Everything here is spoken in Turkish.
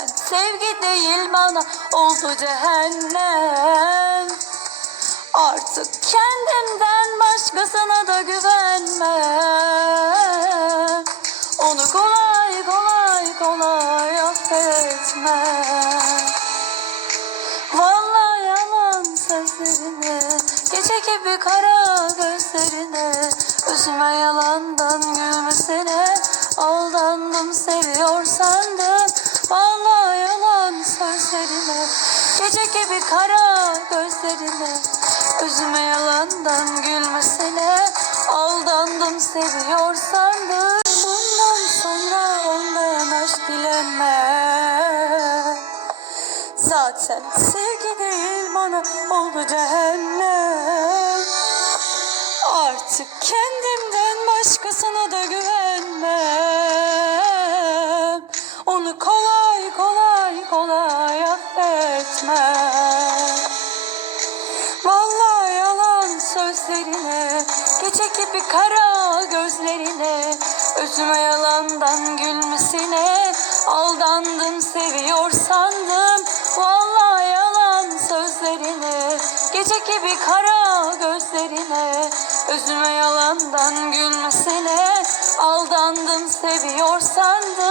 Zaten sevgi değil bana oldu cehennem. Artık kendimden başkasına da güvenmem. Onu kolay kolay kolay affetmem. Vallahi yalan sözlerine Gece gibi kara gözlerine Üzüme yalandan gibi kara gözlerine Üzüme yalandan gülmesine Aldandım seviyor sandım. Bundan sonra ondan aşk dilemem. Zaten sevgi değil bana oldu cehennem. Artık kendimden başkasına da güvenmem. Onu kolay kolay kolay affetmem Vallahi yalan sözlerine Gece gibi kara gözlerine Özüme yalandan gülmesine Aldandım seviyor sandım. Vallahi yalan sözlerine Gece gibi kara gözlerine Özüme yalandan gülmesine Aldandım seviyor sandım